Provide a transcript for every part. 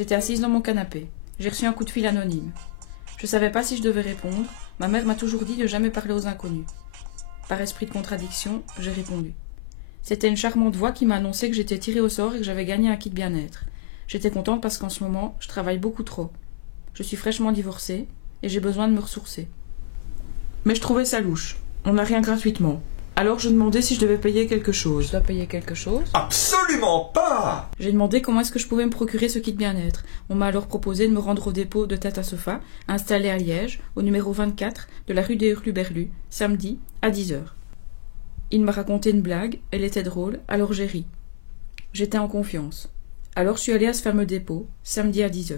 J'étais assise dans mon canapé. J'ai reçu un coup de fil anonyme. Je savais pas si je devais répondre. Ma mère m'a toujours dit de jamais parler aux inconnus. Par esprit de contradiction, j'ai répondu. C'était une charmante voix qui m'a annoncé que j'étais tirée au sort et que j'avais gagné un kit bien-être. J'étais contente parce qu'en ce moment, je travaille beaucoup trop. Je suis fraîchement divorcée et j'ai besoin de me ressourcer. Mais je trouvais ça louche. On n'a rien gratuitement. Alors je demandais si je devais payer quelque chose. Je dois payer quelque chose ? Absolument pas! J'ai demandé comment est-ce que je pouvais me procurer ce kit bien-être. On m'a alors proposé de me rendre au dépôt de Tata Sofa, installé à Liège, au numéro 24 de la rue des Hurluberlus, samedi à 10h. Il m'a raconté une blague, elle était drôle, alors j'ai ri. J'étais en confiance. Alors je suis allée à ce fameux dépôt, samedi à 10h.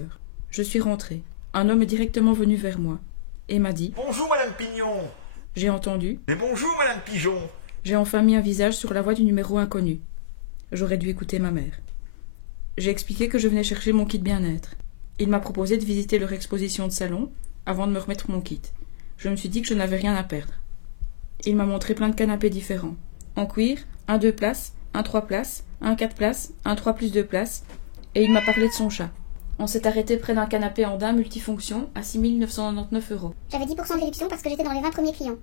Je suis rentrée. Un homme est directement venu vers moi et m'a dit « Bonjour Madame Pignon !» J'ai entendu Et bonjour Madame Pigeon !» J'ai enfin mis un visage sur la voix du numéro inconnu. J'aurais dû écouter ma mère. J'ai expliqué que je venais chercher mon kit bien-être. Il m'a proposé de visiter leur exposition de salon avant de me remettre mon kit. Je me suis dit que je n'avais rien à perdre. Il m'a montré plein de canapés différents. En cuir, un 2 places, un 3 places, un 4 places, un 3 plus 2 places, et il m'a parlé de son chat. On s'est arrêté près d'un canapé en daim multifonction à 6 999 €. J'avais 10% de réduction parce que j'étais dans les 20 premiers clients.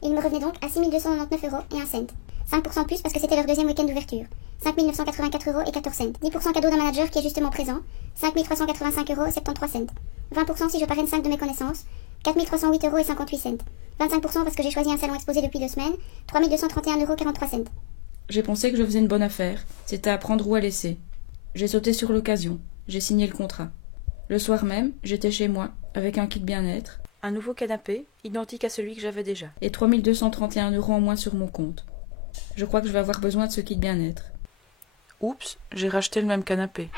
Il me revenait donc à 6 299 € et 1 cent. 5% de plus parce que c'était leur deuxième week-end d'ouverture. 5 984 € et 14 cents. 10% cadeau d'un manager qui est justement présent. 5 385 € et 73 cents. 20% si je parraine 5 de mes connaissances. 4 308 € et 58 cents. 25% parce que j'ai choisi un salon exposé depuis 2 semaines. 3 231 € 43 cents. J'ai pensé que je faisais une bonne affaire. C'était à prendre ou à laisser. J'ai sauté sur l'occasion. J'ai signé le contrat. Le soir même, j'étais chez moi, avec un kit bien-être, un nouveau canapé, identique à celui que j'avais déjà, et 3 231 € en moins sur mon compte. Je crois que je vais avoir besoin de ce kit bien-être. Oups, j'ai racheté le même canapé.